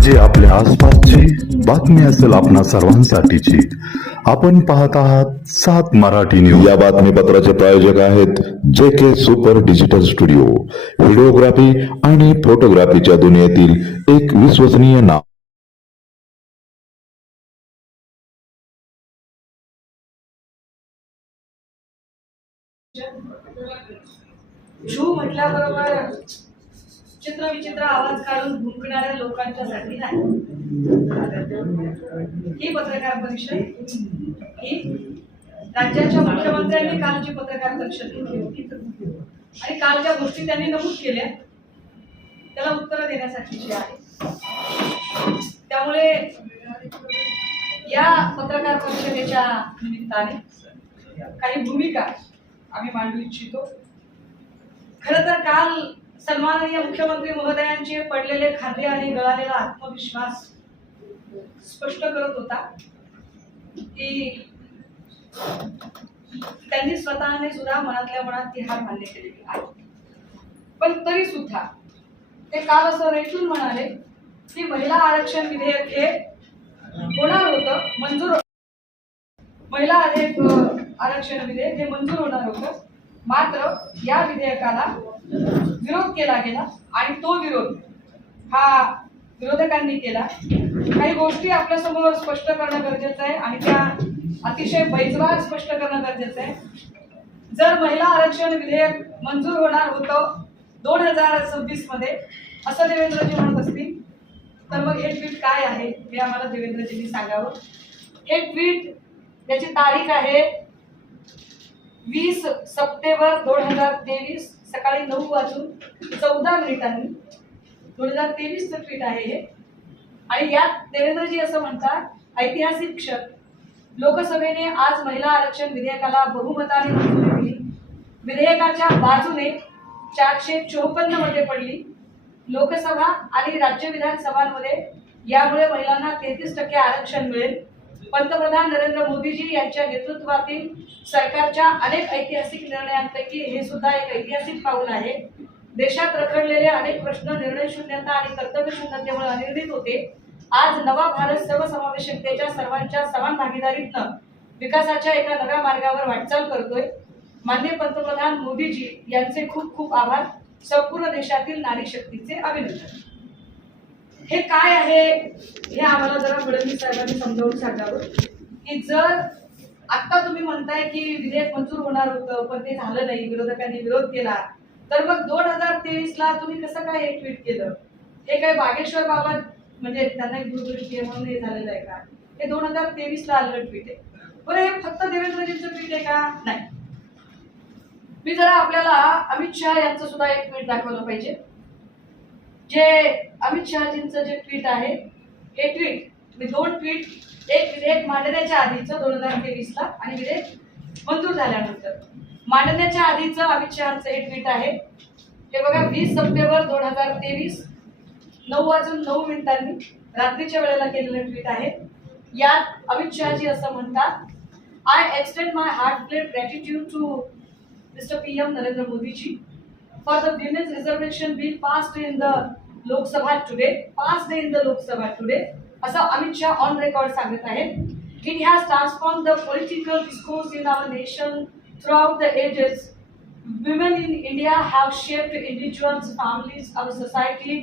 म्हणजे आपल्या आसपासची बातमी असेल आपणा सर्वांसाठीची. आपण पाहत आहात 7 मराठी न्यूज. या बातमीपत्राचे प्रायोजक आहेत JK super digital studio, videography आणि फोटोग्राफीच्या दुनियेतील एक विश्वसनीय नाव. झू म्हटल्याबरोबर चित्र विचित्र आवाज काढून भुंकणाऱ्या लोकांच्यासाठी नाही. ही पत्रकार परिषद ही राज्याच्या मुख्यमंत्र्यांनी काल जी पत्रकार परिषद घेतली होती आणि काल ज्या गोष्टी त्यांनी नमूद केल्या त्याला उत्तर देण्यासाठीची आहे. त्यामुळे या पत्रकार परिषदेच्या निमित्ताने काही भूमिका आम्ही मांडू इच्छितो. खरं तर काल सन्माननीय मुख्यमंत्री महोदयांचे पडलेले खांदे आणि गळालेला आत्मविश्वास स्पष्ट करत होता की त्यांनी स्वतःने सुद्धा मनातल्या मनात ती हार मान्य केलेली आहे. पण तरी सुद्धा ते काल असं रेटून म्हणाले की महिला आरक्षण विधेयक हे होणार होतं, मंजूर महिला आरक्षण विधेयक हे मंजूर होणार होतं. मात्र या विधेयकाला विरोध केला गेला आणि तो विरोध हा विरोधकांनी केला. काही गोष्टी आपल्यासमोर स्पष्ट करणं गरजेचं आहे आणि त्या अतिशय बैजवार स्पष्ट करणं गरजेचं आहे. जर महिला आरक्षण विधेयक मंजूर होणार होतं 2026 मध्ये असं देवेंद्रजी म्हणत असतील तर मग हे ट्विट काय आहे हे आम्हाला देवेंद्रजींनी सांगावं. हे ट्विट त्याची तारीख आहे 20 सप्टेंबर 2023 सकाळी 9:14 2023 चं ट्विट आहे हे. आणि यात देवेंद्रजी असं म्हणतात, ऐतिहासिक क्षण, लोकसभेने आज महिला आरक्षण विधेयकाला बहुमताने मंजुरी दिली. विधेयकाच्या बाजूने 454 मते पडली. लोकसभा आणि राज्य विधानसभांमध्ये यामुळे महिलांना 33% आरक्षण मिळेल. पंतप्रधान नरेंद्र मोदीजी यांच्या नेतृत्वातील सरकारच्या अनेक ऐतिहासिक निर्णयांपैकी हे सुद्धा एक ऐतिहासिक पाऊल आहे. देशात रखडलेले अनेक प्रश्न निर्णय शून्यता आणि कर्तव्य शून्यतेमुळे अनिर्णित होते. आज नवा भारत सर्वसमावेशकतेच्या सर्वांच्या समान भागीदारीतनं विकासाच्या एका नव्या मार्गावर वाटचाल करतोय. माननीय पंतप्रधान मोदीजी यांचे खूप खूप आभार. संपूर्ण देशातील नारी शक्तीचे अभिनंदन. हे काय आहे हे आम्हाला जरा फडणवीस साहेबांनी समजावून सांगावं की जर आता तुम्ही म्हणताय की विधेयक मंजूर होणार होतं पण ते झालं नाही, विरोधकांनी विरोध केला, तर मग 2023 ला तुम्ही कसं काय हे ट्विट केलं? हे काय बागेश्वर बाबत म्हणजे त्यांना एक दूरदृष्टी आहे म्हणून हे झालेलं आहे का? हे 2023 ला आलेलं ट्विट आहे. बरं, हे फक्त देवेंद्रजींचं ट्विट आहे का? नाही. मी जरा आपल्याला अमित शहा यांचं सुद्धा एक ट्विट दाखवलं पाहिजे. जे अमित शहाजींचं जे ट्विट आहे हे ट्विट मी 2 ट्विट, एक विधेयक मांडण्याच्या आधीचं 2023 ला आणि विधेयक मंजूर झाल्यानंतर. मांडण्याच्या आधीचं अमित शहाचं हे ट्विट आहे. हे बघा, 20 सप्टेंबर 2023 9:09 रात्रीच्या वेळेला केलेलं ट्विट आहे. यात अमित शहाजी असं म्हणतात, I extend my heartfelt gratitude to Mr. PM Narendra Modi ji for the women's reservation bill passed in the Lok Sabha today. असं अमित शहा ऑन रेकॉर्ड सांगत आहेत. It has transformed the political discourse in our nation throughout the ages. Women in India have shaped individuals, families, our society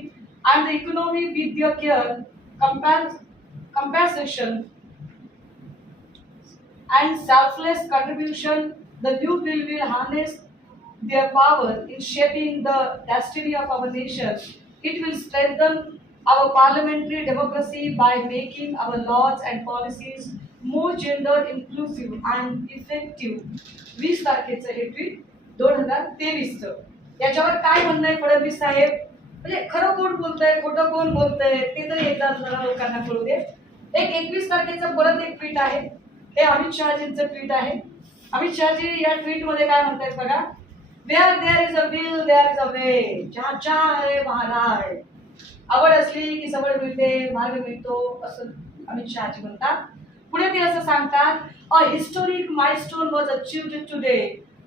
and the economy with their care, compassion and selfless contribution. The new bill will harness their power in shaping the destiny of our nation. It will strengthen our parliamentary democracy by making our laws and policies more gender inclusive and effective. 20 तारखेचं हे tweet 2023 चं. याच्यावर काय म्हणणं आहे फडणवीस साहेब? म्हणजे खरं कोण बोलतंय, खोटं कोण बोलतंय ते तरी एकदा जरा लोकांना कळू दे. एक 21 तारखेचं परत एक ट्विट आहे. हे अमित शहाजींचं ट्विट आहे. अमित शहाजी या ट्विट मध्ये काय म्हणतात बघा, where there is a will there is a way, जहाँ चाह है वहाँ राह है. आवड असली की सबळ मिळते, मार्ग मिळतो, असं अमित शहाजी म्हणतात. पुढे ते असं सांगतात, a historic milestone was achieved today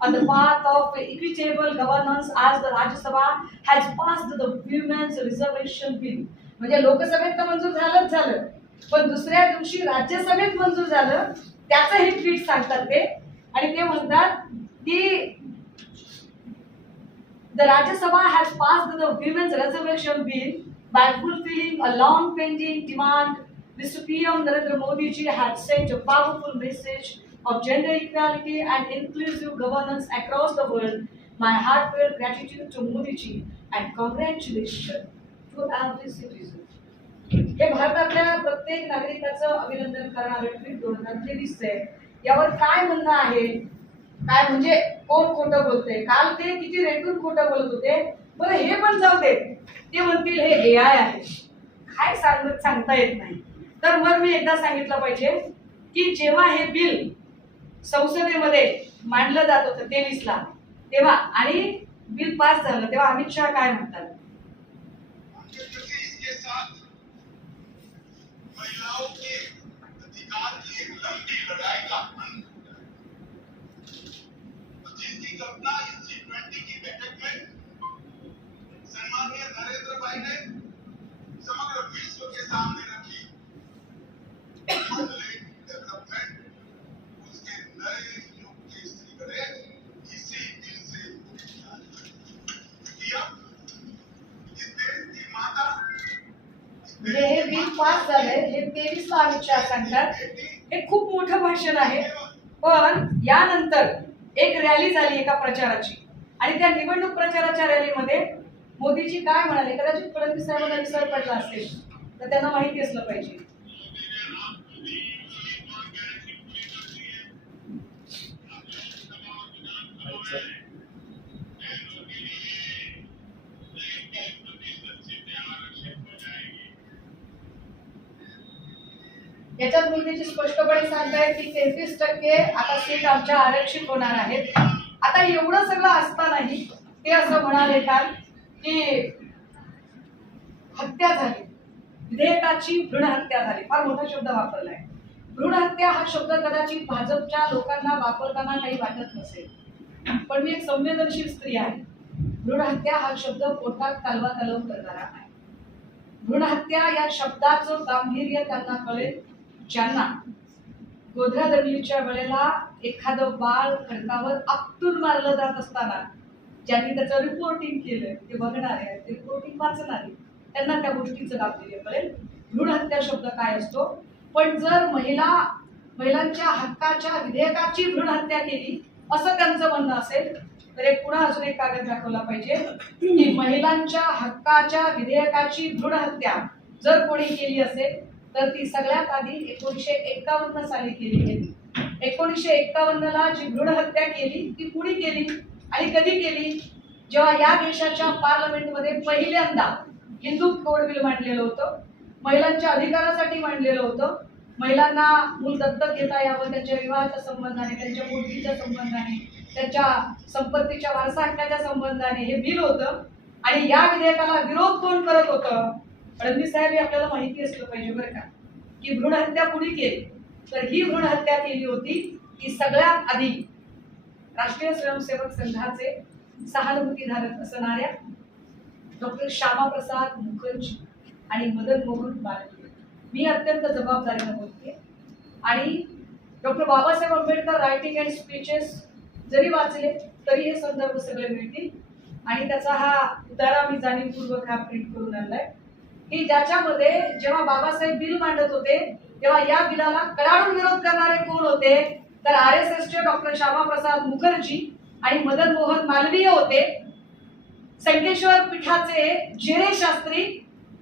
on the path of equitable governance as the Rajya Sabha has passed the Women's Reservation Bill. म्हणजे लोकसभेत तर मंजूर झालंच झालं, पण दुसऱ्या दिवशी राज्यसभेत मंजूर झालं त्याचं हे ट्विट सांगतात ते. आणि ते म्हणतात की the Rajya Sabha has passed the Women's Reservation Bill by fulfilling a long pending demand. Mr. PM Narendra Modi ji had sent a powerful message of gender equality and inclusive governance across the world. My heartfelt gratitude to Modi ji and congratulations to every citizen. हे भारतातल्या प्रत्येक नागरिकाचं अभिनंदन करणारं tweet 2023 आहे. यावर काय म्हणणं आहे? काय म्हणजे कोण खोटं बोलते? काल ते किती रेटून खोटं बोलत होते, बरं हे पण जाऊ दे, ते म्हणतील हे AI आहे, काय सांगता येत नाही. तर मग मी एकदा सांगितलं पाहिजे की जेव्हा हे बिल संसदेमध्ये मांडलं जात होतं 23ला तेव्हा आणि बिल पास झालं तेव्हा अमित शहा काय म्हणतात? महिलाओं के अधिकार की एक लंबी लड़ाई का अंत होता है, जिसकी कल्पना इस G20 की बैठक में सम्माननीय नरेंद्र भाई ने समग्र विश्व के सामने रखी। डेवलपमेंट उसके नए युग की स्त्री इसी दिन से किया। इस देश की माता म्हणजे हे बिल पास झालंय हे 23ला अमित शहा सांगतात. हे खूप मोठं भाषण आहे, पण यानंतर एक रॅली झाली एका प्रचाराची आणि त्या निवडणूक प्रचाराच्या रॅलीमध्ये मोदीजी काय म्हणाले? कदाचित फडणवीस साहेबांना विसर पडला असेल तर त्यांना माहिती असलं पाहिजे. याच्यात मोदीजी स्पष्टपणे सांगतायत की 33% आता सीट आमच्या आरक्षित होणार आहेत. आता एवढं सगळं असतानाही ते असं म्हणाले का की हत्या झाली, विधेयकाची भ्रूण हत्या झाली. फार मोठा शब्द वापरलाय. भ्रूण हत्या हा शब्द कदाचित भाजपच्या लोकांना वापरताना काही वाटत नसेल, पण मी एक संवेदनशील स्त्री आहे. भ्रूण हत्या हा शब्द पोटात कालवा कालव करणारा आहे. भ्रूण हत्या या शब्दाचं गांभीर्य त्यांना कळेल ज्यांना गोध्रा दंगलीच्या वेळेला एखादं बाळ खडकावर आपटून मारलं जात असताना ज्यांनी त्याचं रिपोर्टिंग केलं ते बघणारे आहेत, ते रिपोर्टिंग वाचणारे, त्यांना त्या गोष्टीचं गांभीर्य कळेल. भ्रूण हत्या शब्द काय असतो. पण जर महिलांच्या हक्काच्या विधेयकाची भ्रूण हत्या केली असं त्यांचं म्हणणं असेल तर एक पुन्हा अजून एक कागद दाखवला पाहिजे की महिलांच्या हक्काच्या विधेयकाची भ्रूण हत्या जर कोणी केली असेल तर ती सगळ्यात आधी 1951 साली केली गेली. 1951ला जी भ्रूण हत्या केली ती कुणी केली आणि कधी केली? जेव्हा या देशाच्या पार्लमेंटमध्ये पहिल्यांदा हिंदू कोड बिल मांडलेलं होतं, महिलांच्या अधिकारासाठी मांडलेलं होतं, महिलांना मूल दत्तक घेता यावं, त्यांच्या विवाहाच्या संबंधाने, त्यांच्या मुलगीच्या संबंधाने, त्यांच्या संपत्तीच्या वारसा हक्काच्या संबंधाने हे बिल होतं. आणि या विधेयकाला विरोध कोण करत होतं? फडणवीस साहेब हे आपल्याला माहिती असलं पाहिजे बरं का, की भ्रूण हत्या कुणी केली. तर ही भ्रूण हत्या केली होती ती सगळ्यात आधी राष्ट्रीय स्वयंसेवक संघाचे सहानुभूतीधारक असणाऱ्या डॉक्टर श्यामाप्रसाद मुखर्जी आणि मदन मोहन मालवीय. मी अत्यंत जबाबदारीने बोलते आणि doctor Babasaheb Ambedkar writing and speeches जरी वाचले तरी हे संदर्भ सगळे मिळतील. आणि त्याचा हा उतारा मी जाणीवपूर्वक हा प्रिंट करून आणलाय की ज्याच्यामध्ये जेव्हा बाबासाहेब बिल मांडत होते तेव्हा या बिलाला कडाडून विरोध करणारे कोण होते? तर RSSचे डॉक्टर श्यामाप्रसाद मुखर्जी आणि मदन मोहन मालवीय होते. संकेश्वर पीठाचे जेरे शास्त्री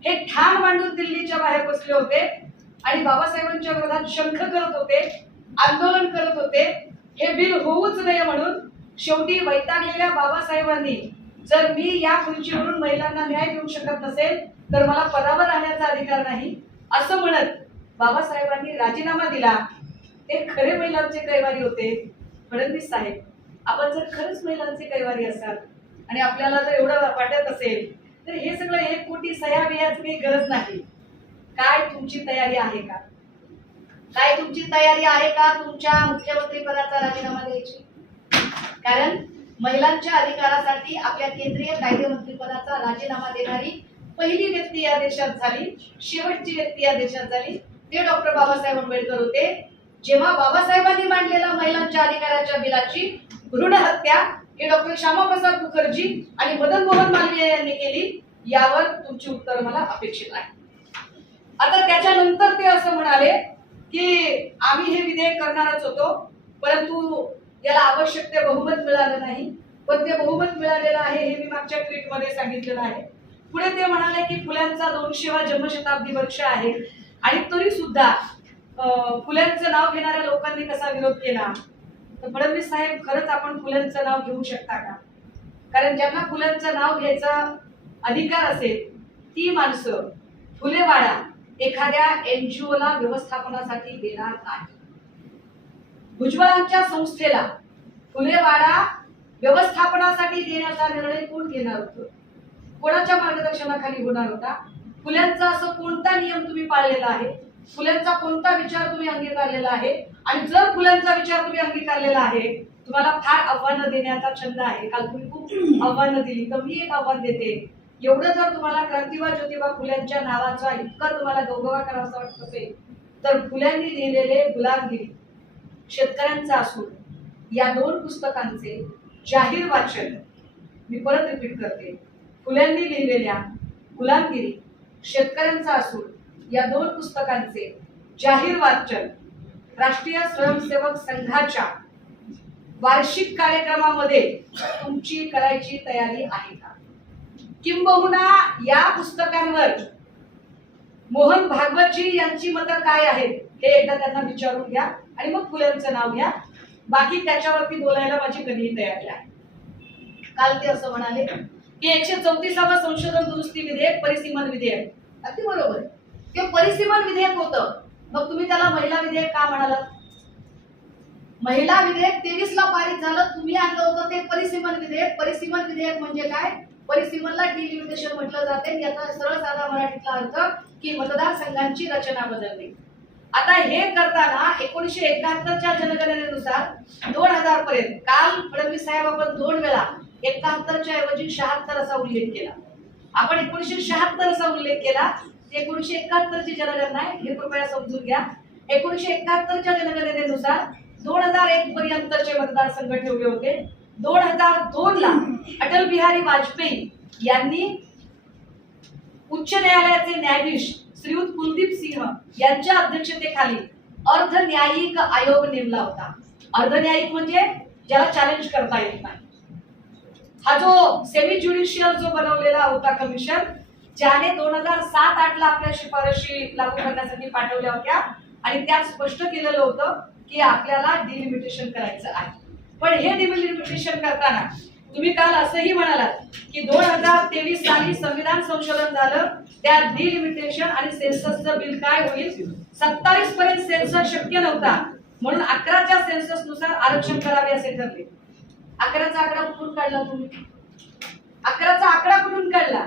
हे ठाण मांडून दिल्लीच्या बाहेर बसले होते आणि बाबासाहेबांच्या विरोधात शंख करत होते, आंदोलन करत होते. हे बिल होऊच नये म्हणून शेवटी वैतागलेल्या बाबासाहेबांनी जर मी या खुर्चीवरून महिलांना न्याय देऊ शकत नसेल तर मला पदावर राहण्याचा अधिकार नाही असं म्हणत बाबासाहेबांनी राजीनामा दिला. ते खरे महिलांचे कैवारी होते. फडणवीस साहेब, आपण जर खरंच महिलांचे कैवारी असाल आणि आपल्याला जर एवढं वाटत असेल तर हे सगळं 1 कोटी सह्या बियाची काही गरज नाही. काय तुमची तयारी आहे का? काय तुमची तयारी आहे का तुमच्या मुख्यमंत्री पदाचा राजीनामा द्यायची? कारण महिलांच्या अधिकारासाठी आपल्या केंद्रीय कायदेमंत्री पदाचा राजीनामा देणारी पहिली व्यक्ती या देशात झाली, शेवटची व्यक्ती या देशात झाली, ते डॉक्टर बाबासाहेब आंबेडकर होते. जेव्हा बाबासाहेबांनी मांडलेला महिलांच्या अधिकाराच्या बिलाची भ्रूण हत्या हे डॉक्टर श्यामाप्रसाद मुखर्जी आणि मदन मोहन मालवीय यांनी केली, यावर तुमची उत्तर मला अपेक्षित आहे. आता त्याच्यानंतर ते असं म्हणाले की आम्ही हे विधेयक करणारच होतो, परंतु याला आवश्यक ते बहुमत मिळालं नाही, पण ते बहुमत मिळालेलं आहे हे मी मागच्या ट्विटमध्ये सांगितलेलं आहे. पुढे ते म्हणाले की फुल्यांचा 200वा जन्मशताब्दी वर्ष आहे आणि तरी सुद्धा फुल्यांचं नाव घेणाऱ्या लोकांनी कसा विरोध केला. तर फडणवीस साहेब, खरंच आपण फुल्यांचं नाव घेऊ शकता का? कारण ज्यांना फुल्यांचं नाव घ्यायचा अधिकार असेल ती माणसं फुलेवाडा एखाद्या NGO ला व्यवस्थापनासाठी देणार नाही. भुजबळांच्या संस्थेला फुलेवाडा व्यवस्थापनासाठी देण्याचा निर्णय कोण घेणार होतं? कोणाच्या मार्गदर्शनाखाली होणार होता? फुल्यांचा असं कोणता नियम तुम्ही पाळलेला आहे? फुल्यांचा कोणता विचार तुम्ही अंगीकारलेला आहे? आणि जर फुल्यांचा विचार तुम्ही अंगीकारलेला आहे, तुम्हाला फार आव्हानं देण्याचा छंद आहे. काल तुम्ही खूप आव्हानं दिली, तर मी एक आव्हान देते. एवढं जर तुम्हाला क्रांतिबा ज्योतिबा फुल्यांच्या नावाचा इतका तुम्हाला गौरव करावासा वाटत असेल, तर फुल्यांनी लिहिलेले गुलामगिरी, शेतकऱ्यांचा असूड या 2 पुस्तकांचे जाहीर वाचन, मी परत रिपीट करते, फुल्यांनी लिहिलेल्या गुलामगिरी, शेतकऱ्यांचा असूड या 2 पुस्तकांचे जाहीर वाचन राष्ट्रीय स्वयंसेवक संघाच्या वार्षिक कार्यक्रमामध्ये तुमची करायची तयारी आहे का? किंबहुना या पुस्तकांवर मोहन भागवतजी यांची मतं काय आहेत हे एकदा त्यांना विचारून घ्या आणि मग फुल्यांचं नाव घ्या. बाकी त्याच्यावरती बोलायला माझी कधीही तयारी आहे. काल ते असं म्हणाले की 134वा संशोधन दुरुस्ती विधेयक परिसीमन विधेयक, अगदी बरोबर, ते परिसीमन विधेयक होतं. मग तुम्ही त्याला महिला विधेयक का म्हणालात? महिला विधेयक 23 ला पारित झालं, तुम्ही आणलं होतं ते परिसीमन विधेयक. परिसीमन विधेयक म्हणजे काय? परिसीमनला डिलिमिटेशन म्हटलं जाते. याचा सरळ साधा मराठीतला अर्थ की मतदारसंघांची रचना बदलणे. आता हे करताना 1971च्या जनगणनेनुसार 2000 पर्यंत, काल फडणवीस साहेब आपण 2 वेळा 71च्या ऐवजी 76 असा उल्लेख केला. आपण 1976 असा उल्लेख केला. 1971 ची जनगणना आहे, हे कृपया समजून घ्या. 1971च्या जनगणनेनुसार 2001 पर्यंतचे मतदारसंघ ठेवले होते. 2002 ला अटल बिहारी वाजपेयी यांनी उच्च न्यायालयाचे न्यायाधीश श्रीयुत कुलदीप सिंह यांच्या अध्यक्षतेखाली अर्धन्यायिक आयोग नेमला होता. अर्धन्यायिक म्हणजे ज्याला चॅलेंज करता येत नाही. हा जो सेमी ज्युडिशियल जो बनवलेला होता कमिशन, ज्याने 2007-8 ला आपल्या शिफारशी लागू करण्यासाठी पाठवल्या होत्या आणि त्यात स्पष्ट केलेलं होतं की आपल्याला डिलिमिटेशन करायचं आहे. पण हे डिलिमिटेशन करताना तुम्ही काल असंही म्हणालात की 2023 साली संविधान संशोधन झालं, त्या डिलिमिटेशन आणि सेन्ससचं बिल काय होईल? 27 पर्यंत सेन्सस शक्य नव्हता, म्हणून 11च्या सेन्सस नुसार आरक्षण करावे असे ठरले. 11चा आकडा कुठून काढला तुम्ही? 11चा आकडा कुठून काढला?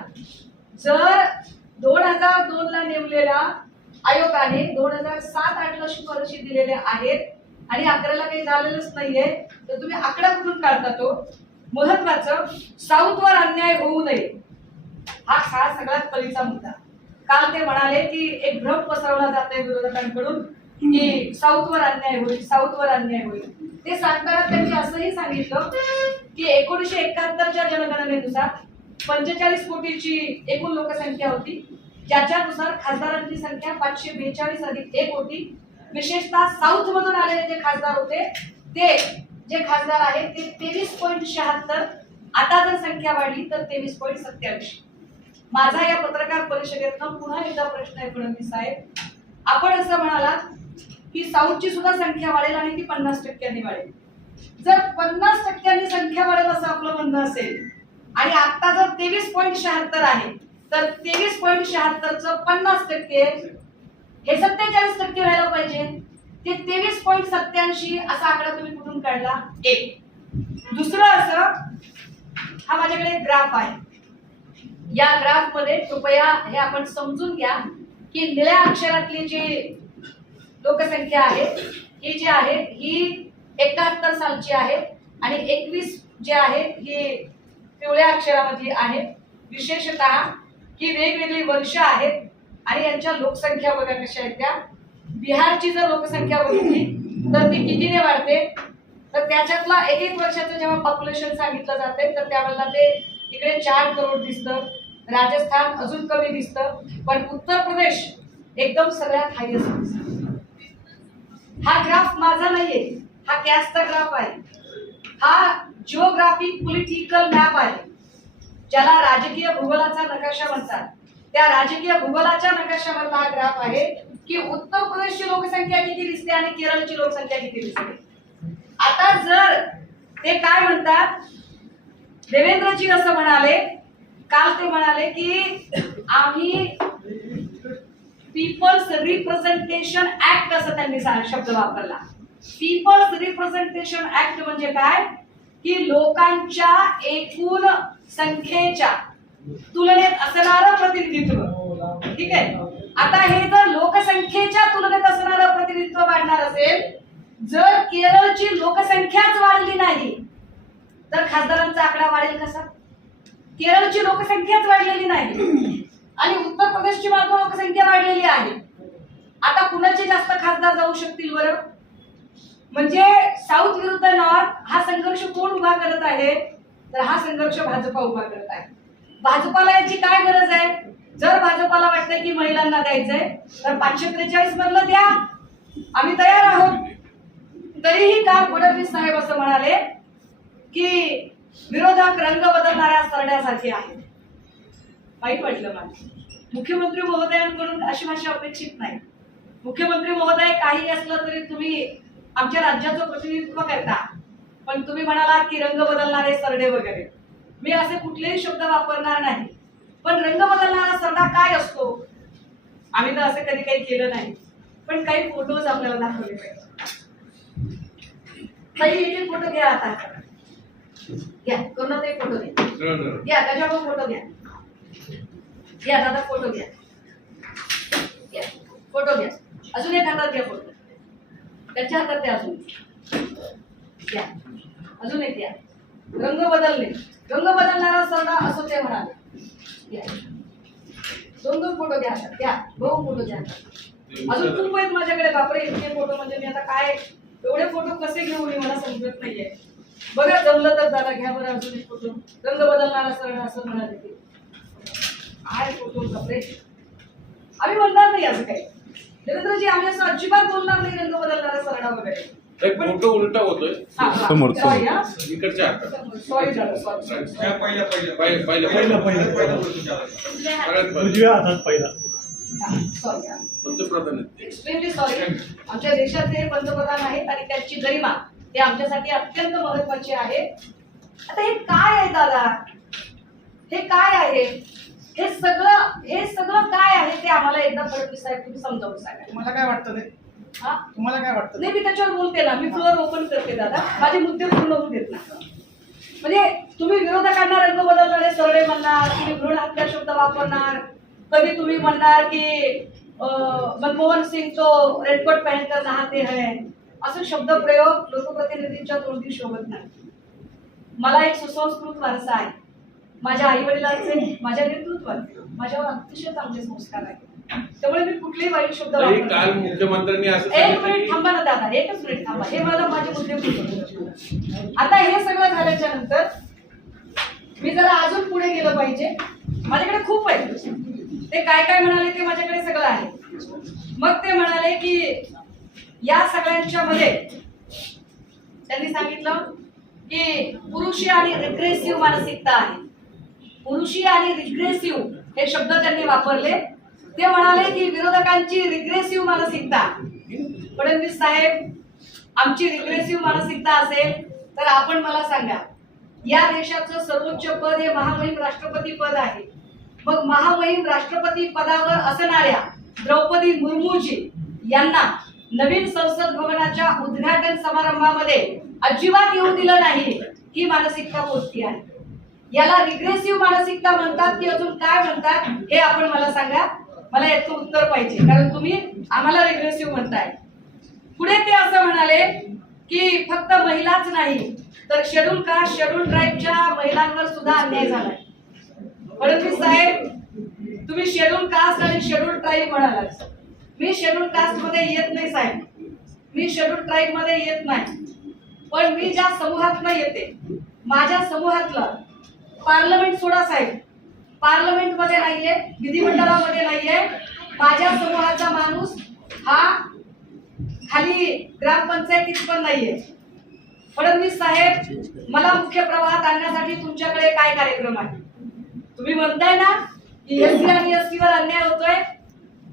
जर 2002 ला नेमलेल्या आयोगाने 2007-8 ला शिफारशी दिलेल्या आहेत आणि 11ला काही झालेलंच नाहीये, तर तुम्ही आकडा कुठून काढता? तो महत्वाचं, साऊथवर अन्याय होऊ नये हा सगळ्यात पहिला मुद्दा. काल ते म्हणाले की एक भ्रम पसरवला जातोय विरोधकांकडून की साऊथवर अन्याय होईल, साऊथवर अन्याय होईल. ते सांगताना त्यांनी असंही सांगितलं की 1971च्या जनगणनेनुसार 45 कोटीची एकूण लोकसंख्या होती, ज्याच्यानुसार खासदारांची संख्या 542 अधिक 1 होती. विशेषतः साऊथ मधून आलेले जे खासदार होते, ते जे खासदार आहेत ते 23.76. आता जर संख्या वाढली तर 23.27. माझा या पत्रकार परिषदेतनं पुन्हा एकदा प्रश्न आहे फडणवीस साहेब, आपण असं म्हणालात की साऊथची सुद्धा संख्या वाढेल आणि ती 50% वाढेल. जर 50% संख्या वाढेल असं आपलं म्हणणं असेल आणि आता जर 23.76 आहे, तर 23.76चं 50% हे 47% व्हायला पाहिजे. ते 23.87 असा आकडा तुम्ही कुठून काढला? एक. दुसरं असं, हा माझ्याकडे ग्राफ आहे. या ग्राफ मध्ये कृपया हे आपण समजून घ्या की निळ्या अक्षरातली जी लोकसंख्या आहे ही जी आहे ही 71 सालची आहे आणि 21 जे आहे ही पिवळ्या अक्षरामध्ये आहे. विशेषतः की वेगवेगळी वर्ष आहेत आणि यांच्या लोकसंख्या बघा कशा आहेत त्या. बिहारची जर लोकसंख्या बघितली तर ती कितीने वाढते, तर त्याच्यातला एक एक वर्षाचं जेव्हा पॉप्युलेशन सांगितलं जाते तर त्यावेळेला ते इकडे 4 करोड दिसतं, राजस्थान अजून कमी दिसतं, पण उत्तर प्रदेश एकदम सगळ्यात हायेस्ट दिसतं. हा ग्राफ माझा नाहीये, हा कॅस्टचा ग्राफ आहे, हा जिओग्राफिक पॉलिटिकल मॅप आहे, ज्याला राजकीय भूगोलाचा नकाशा म्हणतात. त्या राजकीय भूगोलाच्या नकाशावरला हा ग्राफ आहे की उत्तर प्रदेशची लोकसंख्या किती दिसते आणि केरळची लोकसंख्या किती दिसते. आता जर ते काय म्हणतात, देवेंद्रजी असं म्हणाले, काल ते म्हणाले की आम्ही पीपल्स रिप्रेझेंटेशन ऍक्ट असं त्यांनी शब्द वापरला. पीपल्स रिप्रेझेंटेशन ऍक्ट म्हणजे काय की लोकांच्या एकूण संख्येच्या तुलनेत असणारं प्रतिनिधित्व. ठीक आहे. आता हे जर लोकसंख्येच्या तुलनेत असणारं प्रतिनिधित्व वाढणार असेल, जर केरळची लोकसंख्याच वाढली नाही तर खासदारांचा आकडा वाढेल कसा. केरळची लोकसंख्याच वाढलेली नाही आणि उत्तर प्रदेशची मात्र लोकसंख्या वाढलेली आहे. आता कुणाचे जास्त खासदार जाऊ शकतील बरं. म्हणजे साऊथ विरुद्ध नॉर्थ हा संघर्ष कोण उभा करत आहे, तर हा संघर्ष भाजपा उभा करत आहे. भाजपाला याची काय गरज आहे, जर भाजपाला वाटतंय की महिलांना द्यायचंय तर 543 मधलं द्या, आम्ही तयार आहोत. तरीही काल फडणवीस साहेब असं म्हणाले की विरोधक रंग बदलणाऱ्या सरड्यासारखे आहेत. वाईट वाटलं मला. मुख्यमंत्री महोदयांकडून अशी भाषा अपेक्षित नाही. मुख्यमंत्री महोदय काही असलं तरी तुम्ही आमच्या राज्याचं प्रतिनिधित्व करता, पण तुम्ही म्हणालात की रंग बदलणारे सरडे वगैरे, मी असे कुठलेही शब्द वापरणार नाही. पण रंग बदलणारा सरडा काय असतो, आम्ही तर असं कधी काही केलं नाही, पण काही फोटोज आपल्याला दाखवले पाहिजे. काही एक फोटो घ्या, आता घ्या, करून एक फोटो घ्या, त्याच्यावर फोटो घ्या, घ्या दादा फोटो घ्या, घ्या फोटो घ्या, अजून एक हातात घ्या फोटो, त्याच्या हातात द्या, अजून घ्या, अजून एक घ्या. रंग बदलणे, रंग बदलणारा सरडा असं ते म्हणाले. घ्या, 2 फोटो घ्या, घ्या 2 फोटो घ्या. अजून खूप आहेत माझ्याकडे, बापरे इतके फोटो, म्हणजे मी आता काय एवढे फोटो कसे घेऊ मी मला समजत नाहीये. बघा जमलं तर दादा घ्या बरं अजून एक फोटो. रंग बदलणारा सरडा असं म्हणाले ते. काय फोटो बापरे, आम्ही म्हणणार नाही असं काही. देवेंद्रजी आम्ही असं अजिबात बोलणार नाही रंग बदलणारा सरडा वगैरे. फोटो उलटा होतोय समोर इकडच्या हातात. सॉरी दादा, सॉरी. उजव्या हातात पहिला. सॉरी, पंतप्रधान एक्स्ट्रीमली सॉरी. आमच्या देशाचे पंतप्रधान आहेत आणि त्यांची गरिमा हे आमच्यासाठी अत्यंत महत्वाची आहे. आता हे काय आहे दादा, हे काय आहे, हे सगळं काय आहे ते आम्हाला एकदा फडणवीस साहेब तुम्ही समजावून सांगा. तुम्हाला काय वाटतं ते, हा तुम्हाला काय वाटतं? नाही, मी त्याच्यावर बोलते ना, मी फ्लोअर ओपन करते दादा, माझे मुद्दे पूर्ण होऊ देत ना. म्हणजे तुम्ही विरोधकांना रंग बदलणारे सरळे म्हणणार, तुम्ही भ्रूण हत्या शब्द वापरणार, कधी तुम्ही म्हणणार की मनमोहन सिंग तो रेडकोट पहनकर नहाते हैं, असं शब्दप्रयोग लोकप्रतिनिधींच्या तोंडी शोभत नाही. मला एक सुसंस्कृत वारसा आहे. माझ्या आई वडिलांचे, माझ्या नेतृत्वाचे माझ्यावर अतिशय चांगले संस्कार आहेत. त्यामुळे मी कुठलेही वाईट शब्द वापरत काल नाही. मुख्यमंत्र्यांनी असं एक सांगितलं मिनिट की थांबा ना दादा, एकच मिनिट थांबा, हे मला माझे मुद्दे पूर्ण. आता हे सगळं झाल्याच्या नंतर मी जरा अजून पुढे गेलं पाहिजे. माझ्याकडे खूप आहे, ते काय काय म्हणाले ते माझ्याकडे सगळं आहे. मग ते म्हणाले की या सगळ्यांच्या मध्ये त्यांनी सांगितलं की पुरुषी आणि रिग्रेसिव्ह मानसिकता आहे. पुरुषी आणि रिग्रेसिव्ह हे शब्द त्यांनी वापरले. ते म्हणाले की विरोधकांची रिग्रेसिव्ह मानसिकता, फडणवीस साहेब आमची रिग्रेसिव्ह मानसिकता असेल तर आपण मला सांगा, या देशाचं सर्वोच्च पद हे महामहिम राष्ट्रपती पद आहे. मग महामहिम राष्ट्रपती पदावर असणाऱ्या द्रौपदी मुर्मूजी यांना नवीन संसद भवनाच्या उद्घाटन समारंभामध्ये अजिबात येऊ दिलं नाही. ही मानसिकता कोणती आहे? याला रिग्रेसिव्ह मानसिकता म्हणतात की अजून काय म्हणतात हे आपण मला सांगा. मला याचं उत्तर पाहिजे, कारण तुम्ही आम्हाला रिग्रेसिव्ह म्हणताय. पुढे ते असं म्हणाले की फक्त महिलाच नाही तर शेड्यूल कास्ट शेड्यूल ट्राईबच्या महिलांवर सुद्धा अन्याय झालाय. फडणवीस साहेब तुम्ही शेड्यूल कास्ट आणि शेड्यूल ट्राईब म्हणालात. मी शेड्यूल कास्ट मध्ये येत नाही साहेब, मी शेड्यूल ट्राईब मध्ये येत नाही. पण मी ज्या समूहातनं येते, माझ्या समूहातलं पार्लमेंट सोडा साहेब, पार्लमेंट मध्ये नाहीये, विधिमंडळामध्ये नाहीये. माझ्या समूहाचा माणूस हा खाली ग्रामपंचायतीत पण नाहीये. फडणवीस साहेब, मला मुख्य प्रवाहात आणण्यासाठी तुमच्याकडे काय कार्यक्रम आहे? तुम्ही म्हणताय ना की एससी आणि एसटी वर अन्याय होतोय,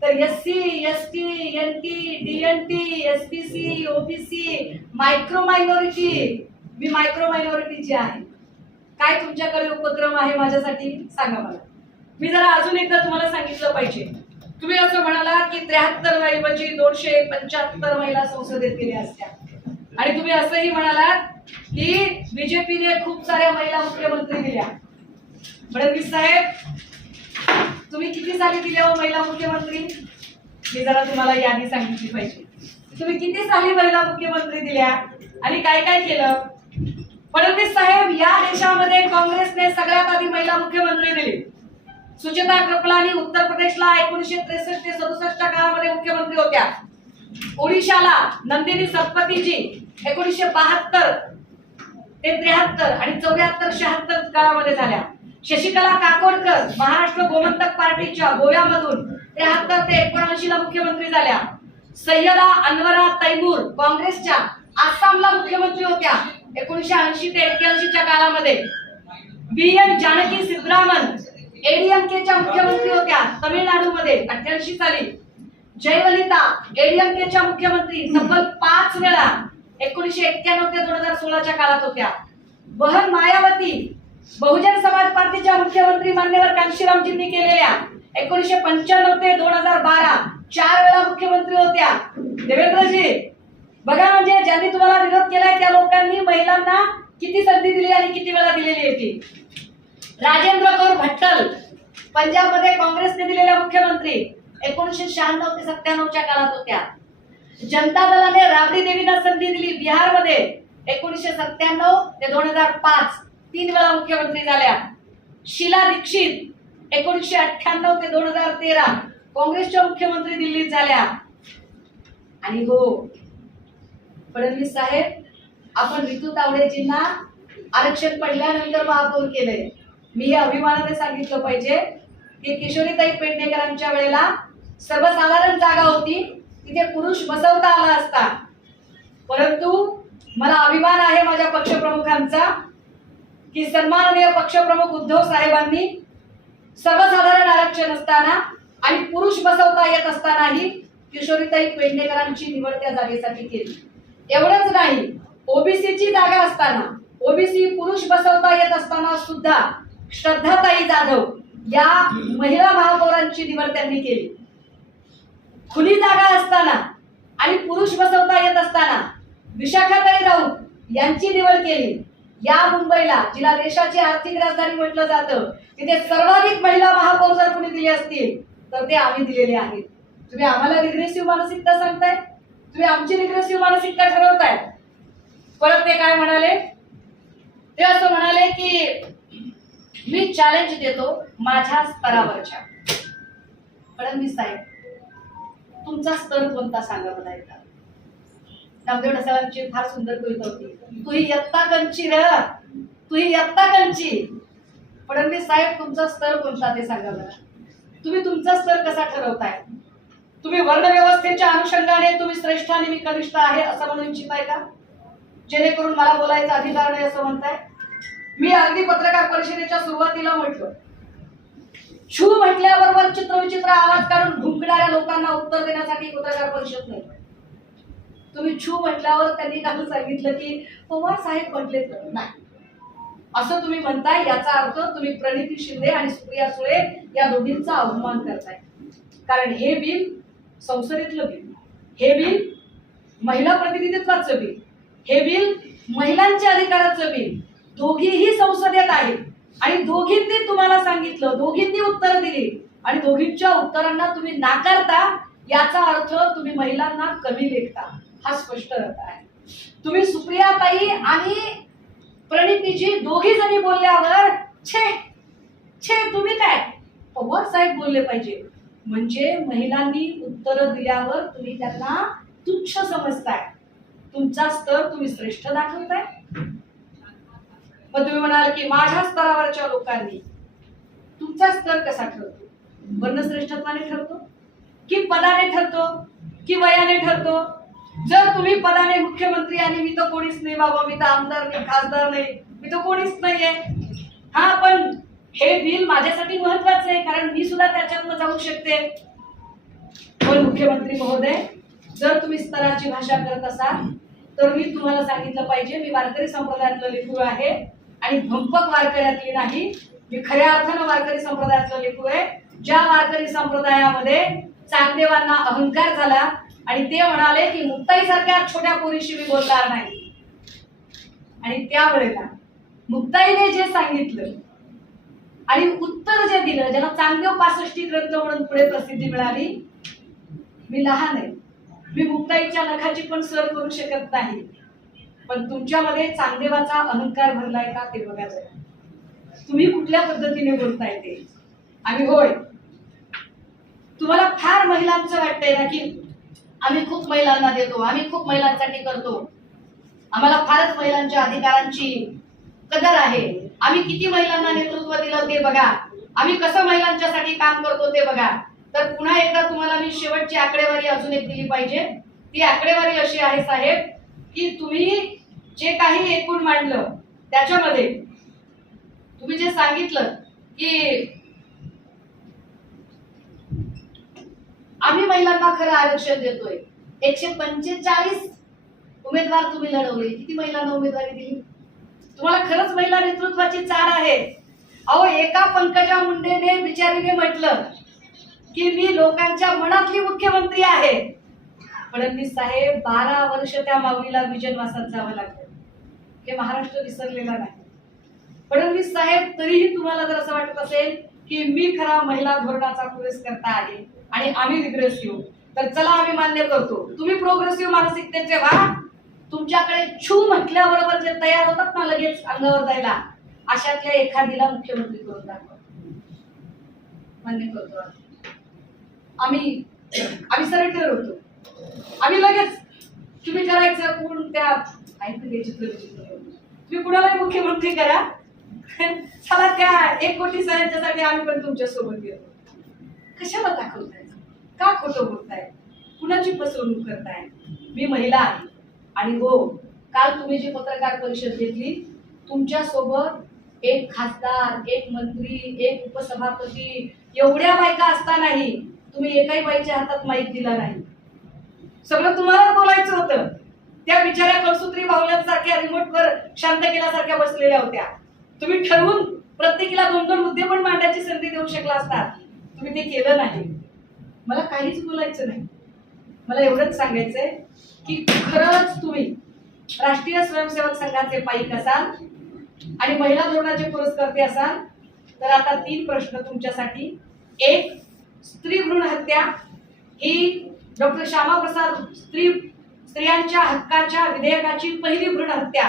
तर SC, ST, NT, DNT, SPC, OBC, micro minority, मी मायक्रो मायनॉरिटीची आहे. काय तुमच्याकडे उपक्रम आहे माझ्यासाठी सांगा मला. मी जरा अजून एकदा तुम्हाला सांगितलं पाहिजे. तुम्ही असं म्हणाला की 73 ऐवजी 275 महिला संसदेत गेल्या असत्या, आणि तुम्ही असंही म्हणालात की बीजेपीने खूप साऱ्या महिला मुख्यमंत्री दिल्या. फडणवीस साहेब, तुम्ही किती साली दिल्या हो महिला मुख्यमंत्री? मी जरा तुम्हाला यादी सांगितली पाहिजे. तुम्ही किती साली महिला मुख्यमंत्री दिल्या आणि काय काय केलं? फडणवीस साहेब, या देशामध्ये काँग्रेसने सगळ्यात आधी महिला मुख्यमंत्री दिली. सुचेता कृपलानी उत्तर प्रदेशला 1963 ते 67 काळामध्ये मुख्यमंत्री होत्या. ओडिशाला नंदिनी सतपथीजी 1972 ते 73 आणि 74-76 काळामध्ये झाल्या. शशिकला काकोडकर महाराष्ट्र गोमंतक पार्टीच्या गोव्यामधून 73 ते 79 ला मुख्यमंत्री झाल्या. सय्यदा अनवरा तैमूर काँग्रेसच्या आसामला मुख्यमंत्री होत्या 1980 ते 81 च्या काळामध्ये. बीएन जानकी सिद्धरामन एडीएमकेच्या मुख्यमंत्री होत्या तमिळनाडूमध्ये 88 साली. जयललिता एडीएमकेच्या मुख्यमंत्री तब्बल 5 वेळा 1991 ते 2016 च्या काळात होत्या. बहन मायावती बहुजन समाज पार्टीच्या मुख्यमंत्री मान्यवर कांशीरामजींनी केलेल्या 1995 ते 2012 4 वेळा मुख्यमंत्री होत्या. देवेंद्रजी, बघा म्हणजे ज्यांनी तुम्हाला विरोध केलाय त्या लोकांनी महिलांना किती संधी दिली आणि किती वेळा दिलेली आहे ती. राजेंद्र कौर भट्टल पंजाबमध्ये काँग्रेसने दिलेल्या मुख्यमंत्री 1996 ते 97 च्या काळात होत्या. जनता दलाने राबडी देवींना संधी दिली बिहारमध्ये 1997 ते 2005 3 वेळा मुख्यमंत्री झाल्या. शीला दीक्षित 1998 ते 2013 काँग्रेसच्या मुख्यमंत्री दिल्लीत झाल्या. आणि हो फडणवीस साहेब, आपण ऋतू तावडेजींना आरक्षण पडल्यानंतर महापौर केले. मी हे अभिमानाने सांगितलं पाहिजे की किशोरीताई पेडणेकरांच्या वेळेला सर्वसाधारण जागा होती, तिथे पुरुष बसवता आला असता. परंतु मला अभिमान आहे माझ्या पक्षप्रमुखांचा की सन्माननीय पक्षप्रमुख उद्धव साहेबांनी सर्वसाधारण आरक्षण असताना आणि पुरुष बसवता येत असतानाही किशोरीताई पेडणेकरांची निवड त्या जागेसाठी केली. एवढंच नाही, ओबीसीची जागा असताना, ओबीसी पुरुष बसवता येत असताना सुद्धा श्रद्धाताई जाधव या महिला महापौरांची निवड त्यांनी केली. खुली जागा असताना आणि पुरुष बसवता येत असताना विशाखाताई राऊत यांची निवड केली. या मुंबईला, जिला देशाची आर्थिक राजधानी म्हटलं जातं, तिथे सर्वाधिक महिला महापौर जर कोणी दिले असतील तर ते आम्ही दिलेले आहेत. तुम्ही आम्हाला रिग्रेसिव्ह मानसिकता सांगताय, तुम्ही आमची रिग्रेसिव्ह मानसिकता ठरवताय. परत ते काय म्हणाले? ते असं म्हणाले की मी चॅलेंज देतो माझ्या स्तरावरच्या. फडणवीस साहेब, तुमचा स्तर कोणता सांगा मला एकदा. नामदेव ढसाळांची फार सुंदर कविता होती, तुही यत्ता कंची र, तुही यत्ता कंची. फडणवीस साहेब, तुमचा स्तर कोणता ते सांगा मला. तुम्ही तुमचा स्तर कसा ठरवताय? तुम्ही वर्णव्यवस्थेच्या अनुषंगाने तुम्ही श्रेष्ठ आणि मी कनिष्ठ आहे असं म्हणू इच्छिताय का? जेणेकरून मला बोलायचा अधिकार नाही असं म्हणताय? मी अगदी पत्रकार परिषदेच्या सुरुवातीला म्हटलं, छू म्हटल्याबरोबर चित्रविचित्र आवाज काढून भुंकणाऱ्या लोकांना उत्तर देण्यासाठी पत्रकार परिषद नाही. तुम्ही छू म्हटल्यावर त्यांनी काल सांगितलं की पवार साहेब म्हटले तर नाही असं तुम्ही म्हणताय. याचा अर्थ तुम्ही प्रणिती शिंदे आणि सुप्रिया सुळे या दोघींचा अवमान करताय. कारण हे बिल संसदेतलं बिल, हे बिल महिला प्रतिनिधित्वाचं बिल, हे बिल महिलांच्या अधिकाराचं बिल, दोघीही संसदेत आहेत आणि दोघींनी तुम्हाला सांगितलं, दोघींनी उत्तर दिली आणि दोघींच्या उत्तरांना तुम्ही नाकारता. याचा अर्थ तुम्ही महिलांना कमी लेखता, हा स्पष्ट अर्थ आहे. तुम्ही सुप्रियाताई आणि प्रणितीजी दोघी जणी बोलल्यावर छे छे तुम्ही काय पवार साहेब बोलले पाहिजे. म्हणजे महिलांनी उत्तरं दिल्यावर तुम्ही त्यांना तुच्छ समजताय, तुमचा स्तर तुम्ही श्रेष्ठ दाखवताय. मग तुम्ही म्हणाल की माझ्या स्तरावरच्या लोकांनी, तुमचा स्तर कसा ठरतो? वर्णश्रेष्ठत्वाने ठरतो की पदाने ठरतो की वयाने ठरतो? जर तुम्ही पदाने मुख्यमंत्री आणि मी तर कोणीच नाही बाबा, मी तर आमदार नाही, खासदार नाही, मी तर कोणीच नाहीये. हा, पण हे बिल माझ्यासाठी महत्वाचं आहे कारण मी सुद्धा त्याच्यातनं जाऊ शकते. पण मुख्यमंत्री महोदय, जर तुम्ही स्तराची भाषा करत असाल तर मी तुम्हाला सांगितलं पाहिजे, मी वारकरी संप्रदायातलं लेकरू आहे आणि भंपक वारकऱ्यातली नाही, मी खऱ्या अर्थानं वारकरी संप्रदायातलं लेकरू आहे. ज्या वारकरी संप्रदायामध्ये चांगदेवांना अहंकार झाला आणि ते म्हणाले की मुक्ताईसारख्या छोट्या पोरीशी मी बोलणार नाही. आणि त्यावेळेला मुक्ताईने जे सांगितलं आणि उत्तर जे दिलं, ज्याला चांगदेव 65 ग्रंथ म्हणून पुढे प्रसिद्धी मिळाली, मी लहान आहे, मी मुक्ताईच्या नखाची पण सर करू शकत नाही, पण तुमच्यामध्ये चांगदेवाचा अहंकार भरलाय का ते बघा जरा. तुम्ही कुठल्या पद्धतीने बोलताय ते. आणि होय, तुम्हाला फार महिलांचं वाटतंय ना की आम्ही खूप महिलांना देतो, आम्ही खूप महिलांसाठी करतो, आम्हाला फारच महिलांच्या अधिकारांची कदर आहे, आम्ही किती महिलांना नेतृत्व दिलं ते बघा, आम्ही कसं महिलांच्यासाठी काम करतो ते बघा. तर पुन्हा एकदा तुम्हाला मी शेवटची आकडेवारी अजून एक दिली पाहिजे. ती आकडेवारी अशी आहे साहेब की तुम्ही जे काही एकूण मांडलं त्याच्यामध्ये तुम्ही जे सांगितलं की आम्ही महिलांना खरं आरक्षण देतोय, 145 उमेदवार तुम्ही लढवले, किती महिलांना उमेदवारी दिली? तुम्हाला खरंच महिला नेतृत्वाची चार आहे. अहो, एका पंकजा मुंडेने बिचारीने म्हटलं की मी लोकांच्या मनातली मुख्यमंत्री आहे. फडणवीस साहेब 12 वर्ष त्या माऊलीला विजनवासात जावं लागलं, हे महाराष्ट्र विसरलेला नाही. फडणवीस साहेब, तरीही तुम्हाला जर असं वाटत असेल की मी खरा महिला धोरणाचा पुरस्कर्ता आहे आणि आम्ही रिग्रेसिव्ह, तर चला आम्ही मान्य करतो, तुम्ही प्रोग्रेसिव्ह मानसिकतेचे व्हा. तुमच्याकडे छू म्हटल्याबरोबर जे तयार होतात ना लगेच अंगावर जायला, अशातल्या एखादीला मुख्यमंत्री करून दाखवा. मान्य करतो आम्ही सरेंडर होतो. आम्ही लगेच तुम्ही करायचं कोण त्या तुम्ही कुणालाही मुख्यमंत्री करा, चला त्या 1 कोटी सह्यांच्यासाठी आम्ही पण तुमच्या सोबत येतो. कशाला दाखवताय? का खोटं बोलताय? कुणाची फसवणूक करताय? मी महिला आहे आणि हो, काल तुम्ही जी पत्रकार परिषद घेतली, तुमच्या सोबत एक खासदार, एक मंत्री, एक उपसभापती, एवढ्या बायका असतानाही तुम्ही एकाही बाईच्या हातात माईक दिला नाही. सगळं तुम्हाला बोलायचं होतं. त्या बिचाऱ्या कळसूत्री बाहुल्यांसारख्या रिमोटवर शांत केल्यासारख्या बसलेल्या होत्या. तुम्ही ठरवून प्रत्येकीला 2-2 मुद्दे पण मांडण्याची संधी देऊ शकला असता, तुम्ही ते केलं नाही. मला काहीच बोलायचं नाही, मला एवढंच सांगायचंय की खरंच तुम्ही राष्ट्रीय स्वयंसेवक संघाचे पाईक असाल आणि महिला धोरणाचे पुरस्कर्ते असाल तर आता 3 प्रश्न तुमच्यासाठी. एक, स्त्री भ्रूण हत्या ही डॉक्टर श्यामाप्रसाद स्त्रियांच्या हक्काच्या विधेयकाची पहिली भ्रूण हत्या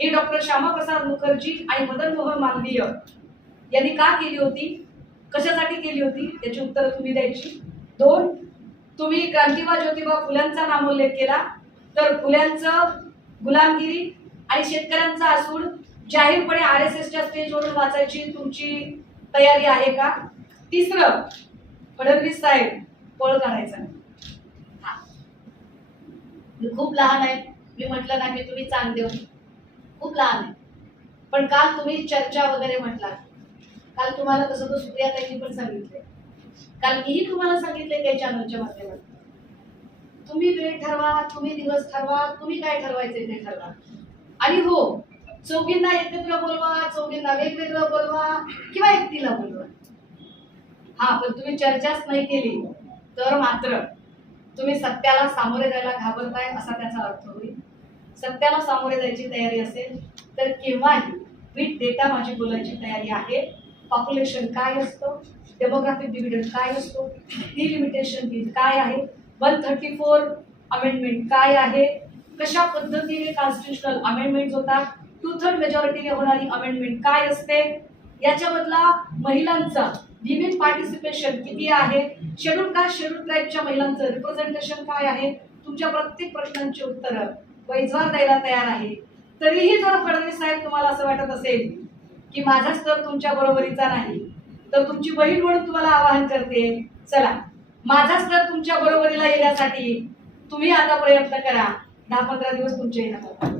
ही डॉक्टर श्यामाप्रसाद मुखर्जी आणि मदन मोहन मालवीय यांनी का केली होती, कशासाठी केली होती, त्याची उत्तरं तुम्ही द्यायची. 2, तुम्ही क्रांतिबा ज्योतिबा फुल्यांचा नामोल्लेख केला तर फुल्यांचं गुलामगिरी आणि शेतकऱ्यांचा असूड जाहीरपणे RSSच्या स्टेजवरून वाचायची तुमची तयारी आहे का? 3, फडणवीस साहेब, पळ काढायचा. मी खूप लहान आहे, मी म्हटलं ना की तुम्ही चांगदेव, खूप लहान आहे, पण काल तुम्ही चर्चा वगैरे म्हटलात. काल तुम्हाला तसं तो सुप्रिया ताईंनी पण सांगितलंय, काल मीही तुम्हाला सांगितलंय काही चॅनलच्या माध्यमातून. तुम्ही वेळ ठरवा, तुम्ही दिवस ठरवा, तुम्ही काय ठरवायचे ते ठरवा. आणि हो, चौघींना एकत्र बोलवा, चौघींना वेगवेगळं बोलवा किंवा एकटीला बोलवा. हा, पण तुम्ही चर्चाच नाही केली तर मात्र तुम्ही सत्याला सामोरे जायला घाबरताय असा त्याचा अर्थ होईल. सत्याला सामोरे जायची तयारी असेल तर केव्हाही विथ डेटा माझी बोलायची तयारी आहे. पॉप्युलेशन काय असतं, डेमोग्राफिक डिव्हिडंड काय असतो, डिलिमिटेशन बिल काय आहे, 134 अमेंडमेंट काय आहे, कशा पद्धतीने कॉन्स्टिट्युशनल अमेंडमेंट होतात, 2/3 मेजॉरिटीने होणारी अमेंडमेंट काय असते, याच्यामधला महिलांचा विमेन पार्टिसिपेशन किती आहे, शेड्यूल कास्ट शेड्यूल ट्राईबच्या महिलांचं रिप्रेझेंटेशन काय आहे, तुमच्या प्रत्येक प्रश्नांची उत्तरं वैजवार द्यायला तयार आहे. तरीही जर फडणवीस साहेब तुम्हाला असं वाटत असेल की माझा स्तर तुमच्या बरोबरीचा नाही, तर तुमची बहीण म्हणून तुम्हाला आवाहन करते, चला माझा स्तर तुमच्या बरोबरीला येण्यासाठी तुम्ही आता प्रयत्न करा. 10-15 दिवस तुमचे येणार.